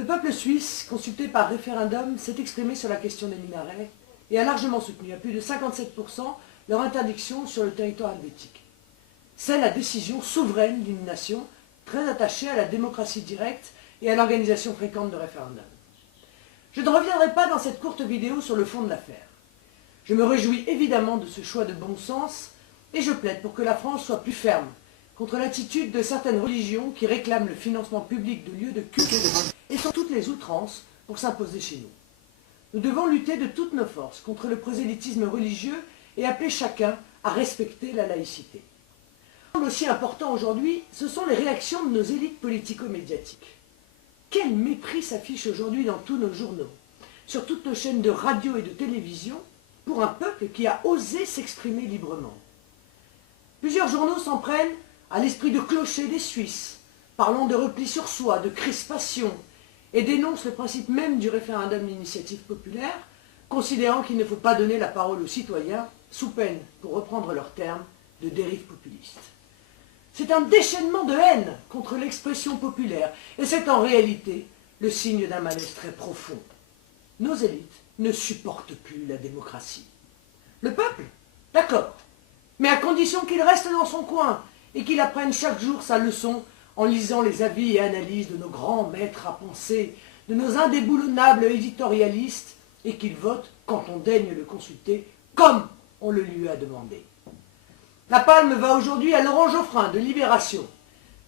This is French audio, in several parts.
Le peuple suisse, consulté par référendum, s'est exprimé sur la question des minarets et a largement soutenu, à plus de 57%, leur interdiction sur le territoire helvétique. C'est la décision souveraine d'une nation très attachée à la démocratie directe et à l'organisation fréquente de référendums. Je ne reviendrai pas dans cette courte vidéo sur le fond de l'affaire. Je me réjouis évidemment de ce choix de bon sens et je plaide pour que la France soit plus ferme contre l'attitude de certaines religions qui réclament le financement public de lieux de culte et sont toutes les outrances pour s'imposer chez nous. Nous devons lutter de toutes nos forces contre le prosélytisme religieux et appeler chacun à respecter la laïcité. Aussi important aujourd'hui, ce sont les réactions de nos élites politico-médiatiques. Quel mépris s'affiche aujourd'hui dans tous nos journaux, sur toutes nos chaînes de radio et de télévision, pour un peuple qui a osé s'exprimer librement. Plusieurs journaux s'en prennent à l'esprit de clocher des Suisses, parlant de repli sur soi, de crispation, et dénoncent le principe même du référendum d'initiative populaire, considérant qu'il ne faut pas donner la parole aux citoyens, sous peine, pour reprendre leurs termes, de dérive populiste. C'est un déchaînement de haine contre l'expression populaire, et c'est en réalité le signe d'un malaise très profond. Nos élites ne supportent plus la démocratie. Le peuple, d'accord, mais à condition qu'il reste dans son coin et qu'il apprenne chaque jour sa leçon en lisant les avis et analyses de nos grands maîtres à penser, de nos indéboulonnables éditorialistes, et qu'il vote quand on daigne le consulter, comme on le lui a demandé. La palme va aujourd'hui à Laurent Geoffrin de Libération,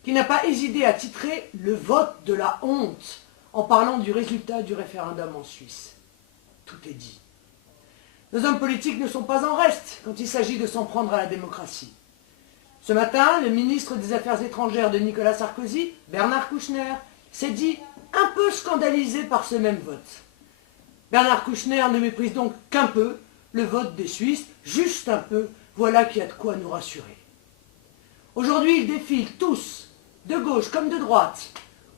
qui n'a pas hésité à titrer « Le vote de la honte » en parlant du résultat du référendum en Suisse. Tout est dit. Nos hommes politiques ne sont pas en reste quand il s'agit de s'en prendre à la démocratie. Ce matin, le ministre des Affaires étrangères de Nicolas Sarkozy, Bernard Kouchner, s'est dit un peu scandalisé par ce même vote. Bernard Kouchner ne méprise donc qu'un peu le vote des Suisses, juste un peu, voilà qui a de quoi nous rassurer. Aujourd'hui, ils défilent tous, de gauche comme de droite,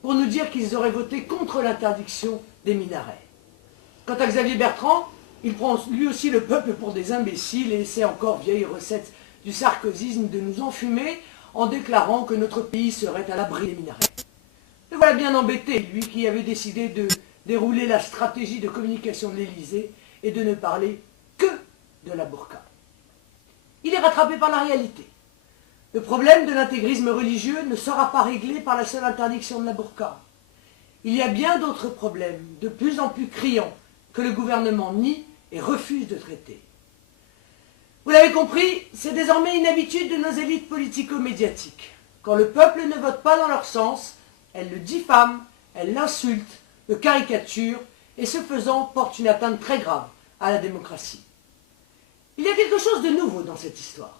pour nous dire qu'ils auraient voté contre l'interdiction des minarets. Quant à Xavier Bertrand, il prend lui aussi le peuple pour des imbéciles et essaie encore, vieille recette du sarkozysme, de nous enfumer en déclarant que notre pays serait à l'abri des minarets. Le voilà bien embêté, lui qui avait décidé de dérouler la stratégie de communication de l'Élysée et de ne parler que de la burqa. Il est rattrapé par la réalité. Le problème de l'intégrisme religieux ne sera pas réglé par la seule interdiction de la burqa. Il y a bien d'autres problèmes, de plus en plus criants, que le gouvernement nie et refuse de traiter. Vous l'avez compris, c'est désormais une habitude de nos élites politico-médiatiques. Quand le peuple ne vote pas dans leur sens, elles le diffament, elles l'insultent, le caricaturent, et ce faisant portent une atteinte très grave à la démocratie. Il y a quelque chose de nouveau dans cette histoire.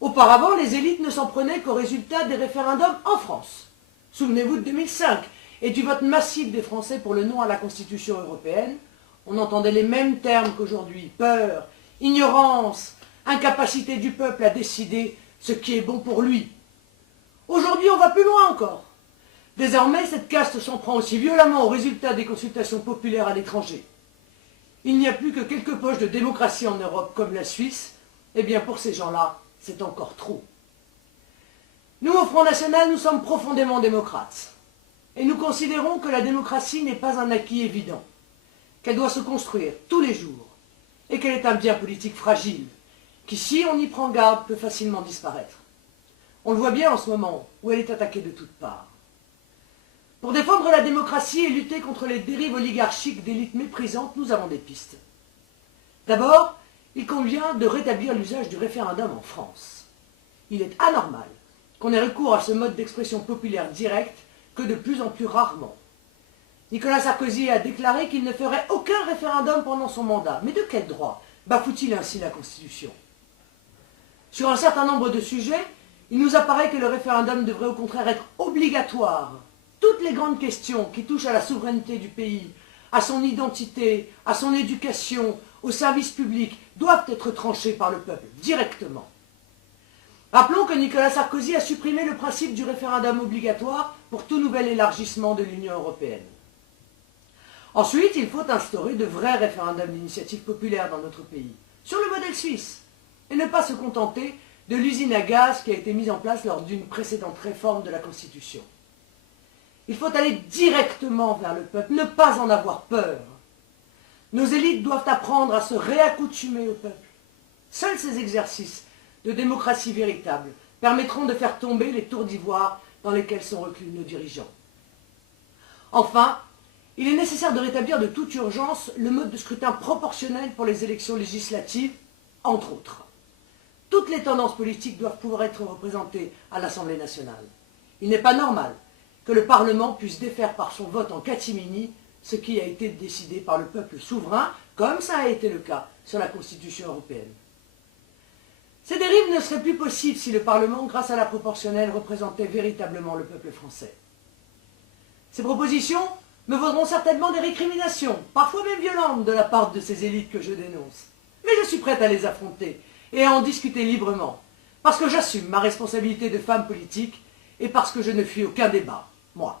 Auparavant, les élites ne s'en prenaient qu'aux résultats des référendums en France. Souvenez-vous de 2005 et du vote massif des Français pour le non à la Constitution européenne. On entendait les mêmes termes qu'aujourd'hui. Peur, ignorance, incapacité du peuple à décider ce qui est bon pour lui. Aujourd'hui, on va plus loin encore. Désormais, cette caste s'en prend aussi violemment aux résultats des consultations populaires à l'étranger. Il n'y a plus que quelques poches de démocratie en Europe comme la Suisse, et bien pour ces gens-là, c'est encore trop. Nous, au Front National, nous sommes profondément démocrates. Et nous considérons que la démocratie n'est pas un acquis évident, qu'elle doit se construire tous les jours, et qu'elle est un bien politique fragile, qui, si on y prend garde, peut facilement disparaître. On le voit bien en ce moment, où elle est attaquée de toutes parts. Pour défendre la démocratie et lutter contre les dérives oligarchiques d'élites méprisantes, nous avons des pistes. D'abord, il convient de rétablir l'usage du référendum en France. Il est anormal qu'on ait recours à ce mode d'expression populaire directe que de plus en plus rarement. Nicolas Sarkozy a déclaré qu'il ne ferait aucun référendum pendant son mandat. Mais de quel droit bafoue-t-il ainsi la Constitution? Sur un certain nombre de sujets, il nous apparaît que le référendum devrait au contraire être obligatoire. Toutes les grandes questions qui touchent à la souveraineté du pays, à son identité, à son éducation, aux services publics, doivent être tranchées par le peuple, directement. Rappelons que Nicolas Sarkozy a supprimé le principe du référendum obligatoire pour tout nouvel élargissement de l'Union européenne. Ensuite, il faut instaurer de vrais référendums d'initiative populaire dans notre pays, sur le modèle suisse, et ne pas se contenter de l'usine à gaz qui a été mise en place lors d'une précédente réforme de la Constitution. Il faut aller directement vers le peuple, ne pas en avoir peur. Nos élites doivent apprendre à se réaccoutumer au peuple. Seuls ces exercices de démocratie véritable permettront de faire tomber les tours d'ivoire dans lesquelles sont reclus nos dirigeants. Enfin, il est nécessaire de rétablir de toute urgence le mode de scrutin proportionnel pour les élections législatives, entre autres. Toutes les tendances politiques doivent pouvoir être représentées à l'Assemblée nationale. Il n'est pas normal que le Parlement puisse défaire par son vote en catimini ce qui a été décidé par le peuple souverain, comme ça a été le cas sur la Constitution européenne. Ces dérives ne seraient plus possibles si le Parlement, grâce à la proportionnelle, représentait véritablement le peuple français. Ces propositions me vaudront certainement des récriminations, parfois même violentes, de la part de ces élites que je dénonce. Mais je suis prête à les affronter et à en discuter librement, parce que j'assume ma responsabilité de femme politique et parce que je ne fuis aucun débat, moi.